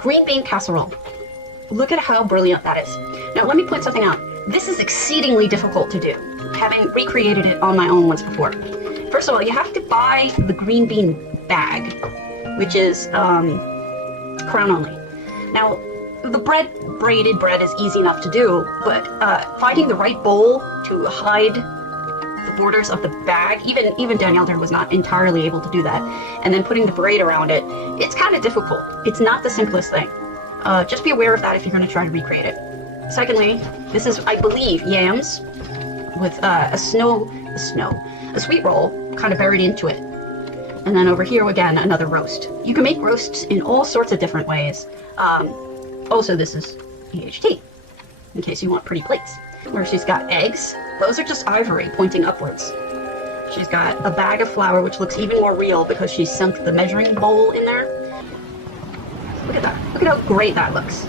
green bean casserole. Look at how brilliant that is. Now let me point something out. This is exceedingly difficult to do, having recreated it on my own once before. First of all, you have to buy the green bean bag, which is crown only. Now, the braided bread is easy enough to do, but finding the right bowl to hide the borders of the bag, even Danielle was not entirely able to do that, and then putting the braid around it, it's kind of difficult. It's not the simplest thing. Just be aware of that if you're going to try to recreate it. Secondly, this is, I believe, yams with a sweet roll kind of buried into it. And then over here again, another roast. You can make roasts in all sorts of different ways. Also, this is EHT, in case you want pretty plates. Where she's got eggs. Those are just ivory pointing upwards. She's got a bag of flour, which looks even more real because she sunk the measuring bowl in there. Look at that. Look at how great that looks.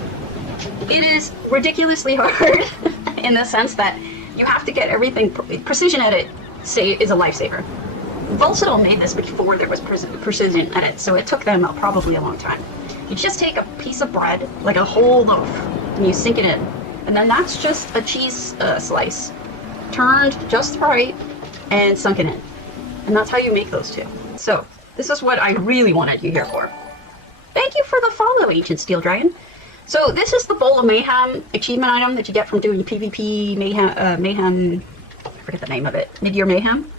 It is ridiculously hard in the sense that you have to get everything. Precision edit is a lifesaver. Volsodol made this before there was precision edit, so it took them probably a long time. You just take a piece of bread, like a whole loaf, and you sink it in. And then that's just a cheese slice, turned just right and sunken in. And that's how you make those two. So this is what I really wanted you here for. Thank you for the follow, Ancient Steel Dragon. So this is the Bowl of Mayhem achievement item that you get from doing PvP Mayhem, I forget the name of it, Mid-Year Mayhem.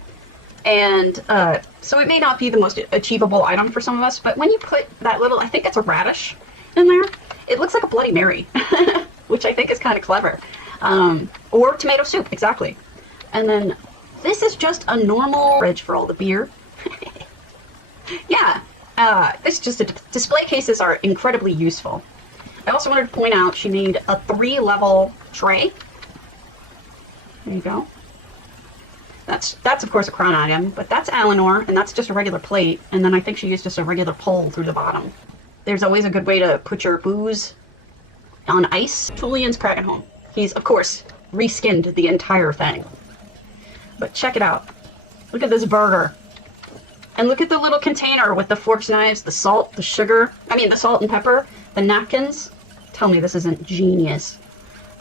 And so it may not be the most achievable item for some of us, but when you put that little, I think it's a radish in there, it looks like a Bloody Mary, which I think is kind of clever. Or tomato soup, exactly. And then this is just a normal fridge for all the beer. Yeah, this just display cases are incredibly useful. I also wanted to point out she made a 3-level tray. There you go. That's of course a crown item, but that's Eleanor, and that's just a regular plate, and then I think she used just a regular pole through the bottom. There's always a good way to put your booze on ice. Julian's cracking home. He's, of course, reskinned the entire thing. But check it out. Look at this burger. And look at the little container with the forks, knives, the salt, the sugar, the salt and pepper, the napkins. Tell me this isn't genius.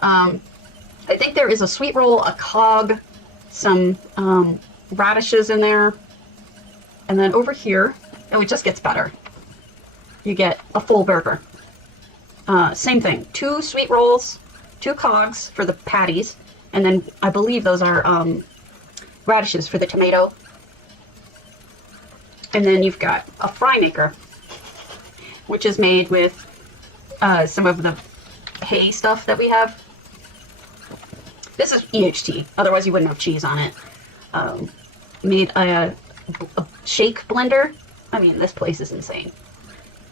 I think there is a sweet roll, a cog, some radishes in there, and then over here, oh, it just gets better. You get a full burger. Same thing, 2 sweet rolls, 2 cogs for the patties, and then I believe those are radishes for the tomato. And then you've got a fry maker, which is made with some of the hay stuff that we have. This is EHT, otherwise you wouldn't have cheese on it. Made a shake blender. This place is insane.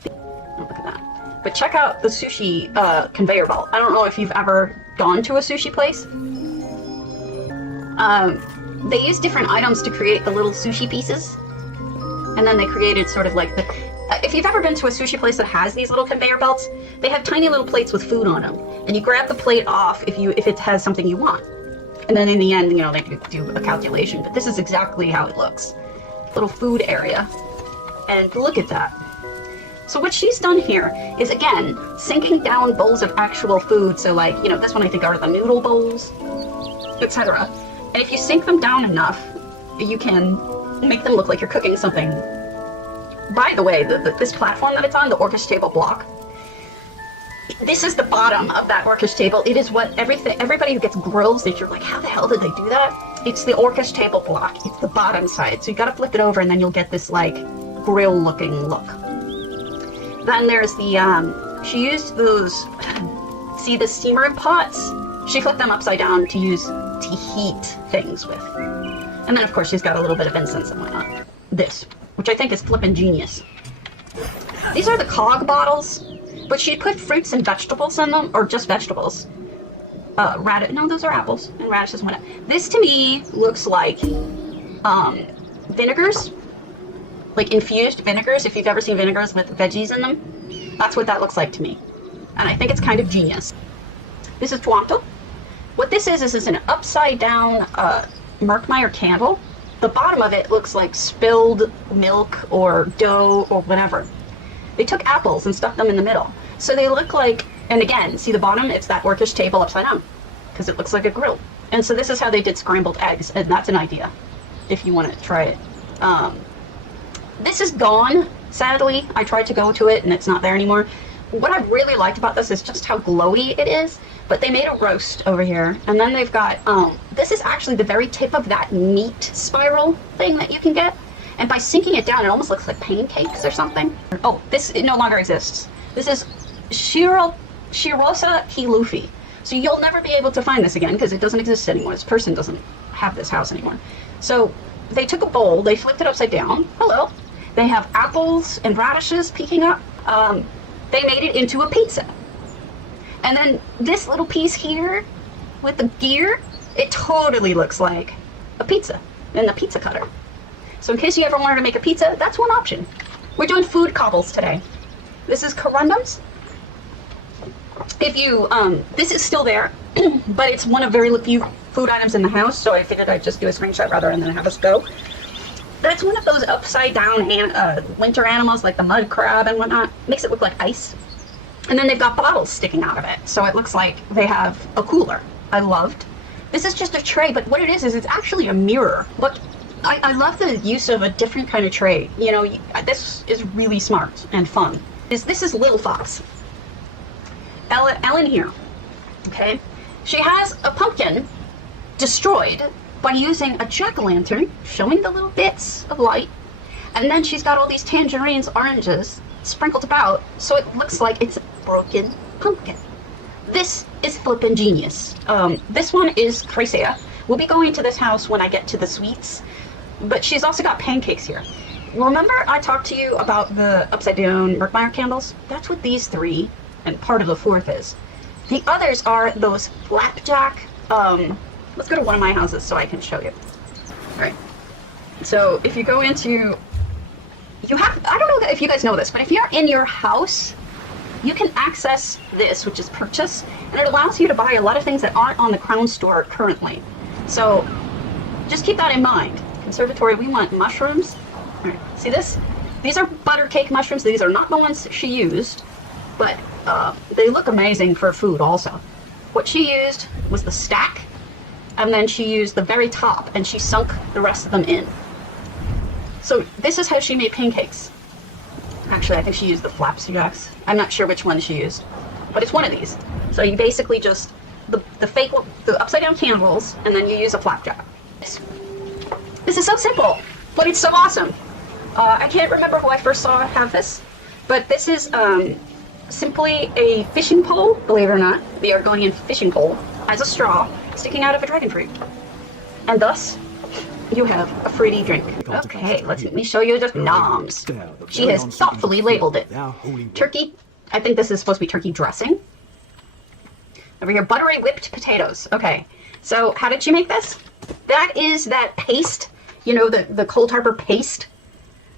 Oh, look at that. But check out the sushi conveyor belt. I don't know if you've ever gone to a sushi place. They use different items to create the little sushi pieces. And then they created sort of like the... if you've ever been to a sushi place that has these little conveyor belts, they have tiny little plates with food on them. And you grab the plate off if it has something you want. And then in the end, they do a calculation. But this is exactly how it looks. Little food area. And look at that. So what she's done here is, again, sinking down bowls of actual food. So like, this one I think are the noodle bowls, etc. And if you sink them down enough, you can make them look like you're cooking something. By the way, this platform that it's on, the orcish table block, this is the bottom of that orcish table. It is what everybody who gets grills, that you're like, how the hell did they do that? It's the orcish table block. It's the bottom side. So you gotta flip it over and then you'll get this like grill looking look. Then there's the, she used those, see the steamer pots? She flipped them upside down to heat things with. And then of course she's got a little bit of incense and whatnot. This, which I think is flippin' genius. These are the cog bottles, but she put fruits and vegetables in them, or just vegetables. No, those are apples and radishes and whatnot. This to me looks like vinegars, like infused vinegars. If you've ever seen vinegars with veggies in them, that's what that looks like to me. And I think it's kind of genius. This is tuanto. What this is an upside down Merkmeyer candle. The bottom of it looks like spilled milk or dough or whatever. They took apples and stuck them in the middle. So they look like, and again, see the bottom? It's that Orcish table upside down because it looks like a grill. And so this is how they did scrambled eggs, and that's an idea if you want to try it. This is gone, sadly. I tried to go to it and it's not there anymore. What I really liked about this is just how glowy it is. But they made a roast over here, and then they've got, this is actually the very tip of that meat spiral thing that you can get. And by sinking it down, it almost looks like pancakes or something. Oh, it no longer exists. This is Shirosa Hilufi. So you'll never be able to find this again because it doesn't exist anymore. This person doesn't have this house anymore. So they took a bowl, they flipped it upside down. Hello. They have apples and radishes peeking up. They made it into a pizza. And then this little piece here with the gear, it totally looks like a pizza in the pizza cutter. So in case you ever wanted to make a pizza, that's one option. We're doing food cobbles today. This is corundums. If you, this is still there, but it's one of very few food items in the house, so I figured I'd just do a screenshot rather than have us go. That's one of those upside down winter animals like the mud crab and whatnot. Makes it look like ice. And then they've got bottles sticking out of it, so it looks like they have a cooler. I loved. This is just a tray, but what it is it's actually a mirror. Look, I love the use of a different kind of tray. You know, this is really smart and fun. This is Little Fox. Ellen here, okay? She has a pumpkin destroyed by using a jack-o'-lantern, showing the little bits of light, and then she's got all these tangerines, oranges, sprinkled about, so it looks like it's a broken pumpkin. This is flippin' genius. This one is Cracia. We'll be going to this house when I get to the sweets, but she's also got pancakes here. Remember I talked to you about the upside down Merkmeyer candles? That's what these three and part of the fourth is. The others are those flapjack. Let's go to one of my houses so I can show you. All right. So if you go into, you have, I don't know if you guys know this, but if you're in your house, you can access this, which is purchase, and it allows you to buy a lot of things that aren't on the Crown store currently. So just keep that in mind. Conservatory, we want mushrooms. All right, see this? These are butter cake mushrooms. These are not the ones she used, but they look amazing for food also. What she used was the stack, and then she used the very top, and she sunk the rest of them in. So this is how she made pancakes. Actually, I think she used the flapjacks. I'm not sure which one she used, but it's one of these. So you basically just, the upside down candles, and then you use a flapjack. This is so simple, but it's so awesome. I can't remember who I first saw have this, but this is simply a fishing pole, believe it or not, the Argonian fishing pole, as a straw sticking out of a dragon fruit. And thus, you have a fruity drink. Okay, let me show you the noms. She has thoughtfully labeled it. Turkey, I think this is supposed to be turkey dressing. Over here, buttery whipped potatoes. Okay, so how did she make this? That is that paste, you know, the Cold Harbor paste.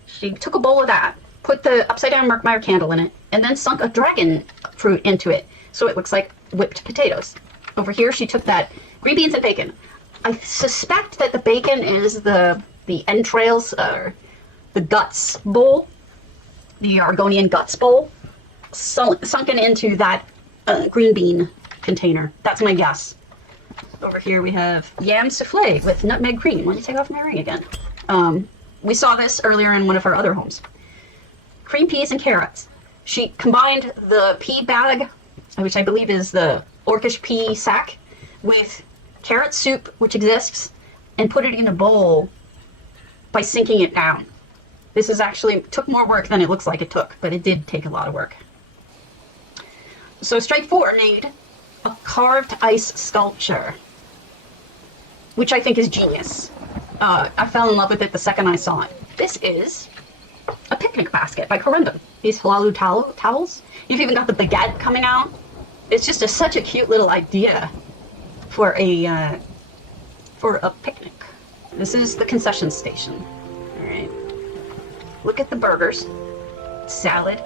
She took a bowl of that, put the upside down Merkmeyer candle in it, and then sunk a dragon fruit into it, so it looks like whipped potatoes. Over here, she took that green beans and bacon. I suspect that the bacon is the entrails, or the guts bowl, the Argonian guts bowl, sunken into that green bean container. That's my guess. Over here we have yam souffle with nutmeg cream. Let me take off my ring again. We saw this earlier in one of our other homes. Cream peas and carrots. She combined the pea bag, which I believe is the Orcish pea sack, with carrot soup, which exists, and put it in a bowl by sinking it down. This is actually took more work than it looks like it took, but it did take a lot of work. So Strike 4 made a carved ice sculpture, which I think is genius. I fell in love with it the second I saw it. This is a picnic basket by Corundum. These halalu towels. You've even got the baguette coming out. It's just such a cute little idea for a picnic. This is the concession station. All right. Look at the burgers, salad.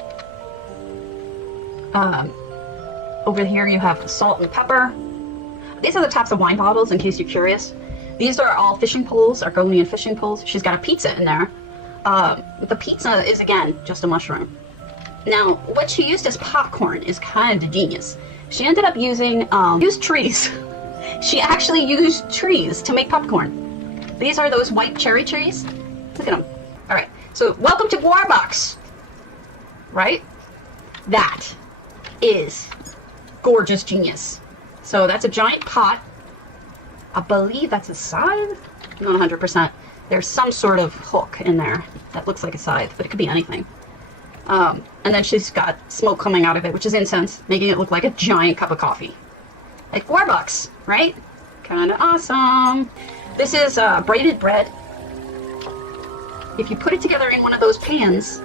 Over here you have salt and pepper. These are the tops of wine bottles, in case you're curious. These are all fishing poles, Argonian fishing poles. She's got a pizza in there. The pizza is, again, just a mushroom. Now, what she used as popcorn is kind of genius. She ended up using used trees. She actually used trees to make popcorn. These are those white cherry trees. Look at them. All right, so welcome to Warbucks, right? That is gorgeous genius. So that's a giant pot. I believe that's a scythe. Not 100%. There's some sort of hook in there that looks like a scythe, but it could be anything. And then she's got smoke coming out of it, which is incense, making it look like a giant cup of coffee. Like $4, right? Kind of awesome. This is braided bread. If you put it together in one of those pans,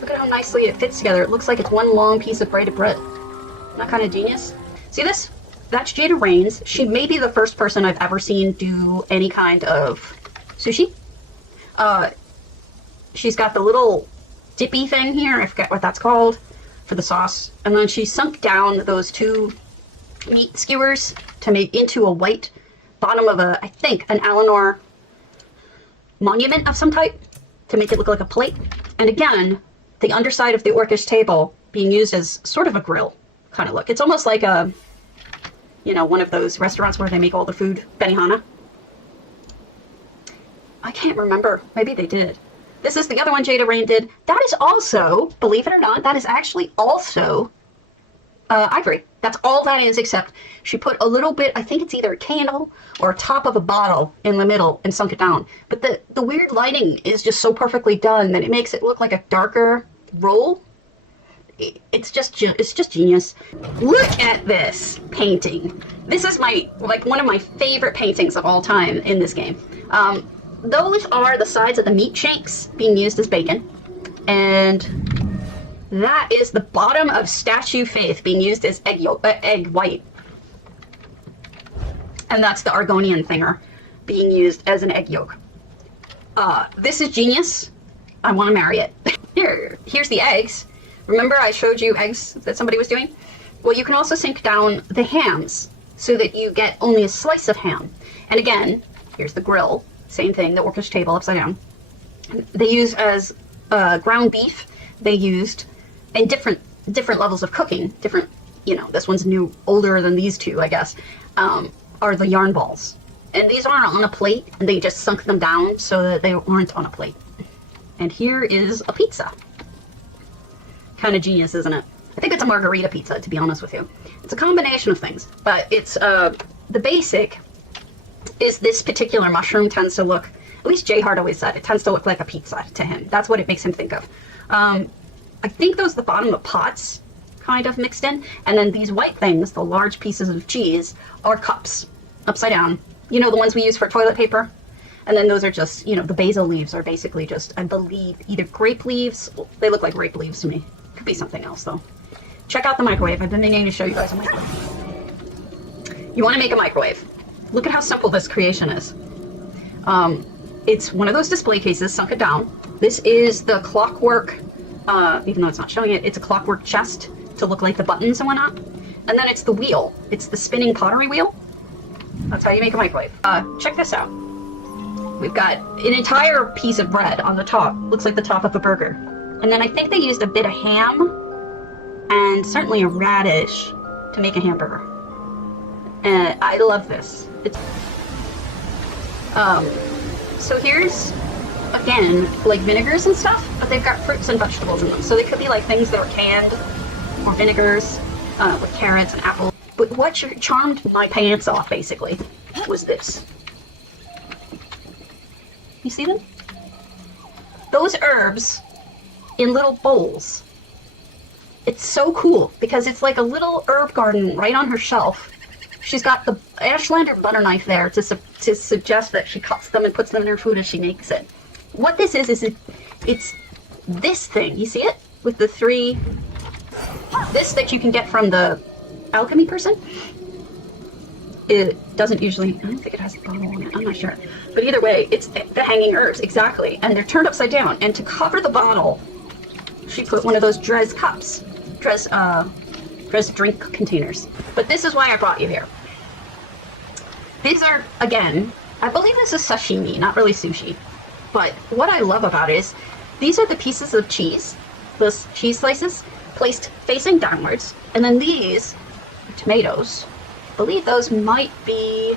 look at how nicely it fits together. It looks like it's one long piece of braided bread. Isn't that kind of genius? See this? That's Jada Raines. She may be the first person I've ever seen do any kind of sushi. She's got the little dippy thing here, I forget what that's called, for the sauce. And then she sunk down those two meat skewers to make into a white bottom of a, I think, an Eleanor monument of some type to make it look like a plate. And again, the underside of the orcish table being used as sort of a grill kind of look. It's almost like a, you know, one of those restaurants where they make all the food, Benihana. I can't remember. Maybe they did. This is the other one Jada Rain did. That is also, believe it or not, that is actually also ivory. That's all that is, except she put a little bit, I think it's either a candle or a top of a bottle in the middle and sunk it down. But the weird lighting is just so perfectly done that it makes it look like a darker roll. It's just genius. Look at this painting. This is one of my favorite paintings of all time in this game. Those are the sides of the meat shanks being used as bacon. And that is the bottom of Statue Faith being used as egg white. And that's the Argonian thinger being used as an egg yolk. This is genius. I want to marry it. Here's the eggs. Remember I showed you eggs that somebody was doing? Well, you can also sink down the hams so that you get only a slice of ham. And again, here's the grill. Same thing, the orcish table upside down. They use as ground beef. They used in different levels of cooking. Different, you know, this one's older than these two, I guess. Are the yarn balls. And these aren't on a plate. And they just sunk them down so that they aren't on a plate. And here is a pizza. Kind of genius, isn't it? I think it's a margherita pizza, to be honest with you. It's a combination of things, but it's the basic is this particular mushroom tends to look, at least Jay Hart always said, it tends to look like a pizza to him. That's what it makes him think of. I think those are the bottom of pots kind of mixed in, and then these white things, the large pieces of cheese, are cups upside down. You know, the ones we use for toilet paper? And then those are just, you know, the basil leaves are basically just, I believe, either grape leaves. They look like grape leaves to me. Could be something else, though. Check out the microwave. I've been meaning to show you guys a microwave. You want to make a microwave. Look at how simple this creation is. It's one of those display cases, sunk it down. This is the clockwork, even though it's not showing it, it's a clockwork chest to look like the buttons and whatnot. And then it's the wheel. It's the spinning pottery wheel. That's how you make a microwave. Check this out. We've got an entire piece of bread on the top. Looks like the top of a burger. And then I think they used a bit of ham and certainly a radish to make a hamburger. And I love this. So here's, again, like vinegars and stuff, but they've got fruits and vegetables in them. So they could be like things that are canned or vinegars with carrots and apples. But what charmed my pants off, basically, was this. You see them? Those herbs in little bowls. It's so cool because it's like a little herb garden right on her shelf. She's got the Ashlander butter knife there to suggest that she cuts them and puts them in her food as she makes it. What this is it's this thing. You see it? With the three... This that you can get from the alchemy person. It doesn't usually... I don't think it has a bottle on it. I'm not sure. But either way, it's the hanging herbs. Exactly. And they're turned upside down. And to cover the bottle, she put one of those Drez cups. Drez drink containers. But this is why I brought you here. These are, again, I believe this is sashimi, not really sushi. But what I love about it is these are the pieces of cheese those cheese slices placed facing downwards. And then these tomatoes, I believe those might be,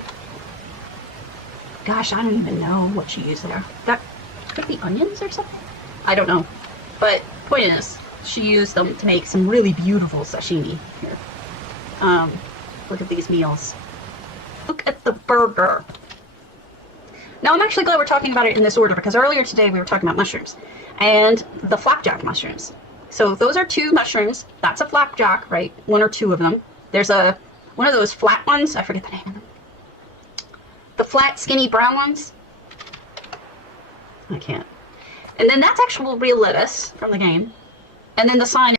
gosh, I don't even know what she used there. That could be onions or something? I don't know. But point is, she used them to make some really beautiful sashimi here. Look at these meals. Look at the burger. Now I'm actually glad we're talking about it in this order, because earlier today we were talking about mushrooms and the flapjack mushrooms. So those are 2 mushrooms. That's a flapjack, right? 1 or 2 of them. There's one of those flat ones. I forget the name of them. The flat, skinny brown ones. I can't. And then that's actual real lettuce from the game. And then the sign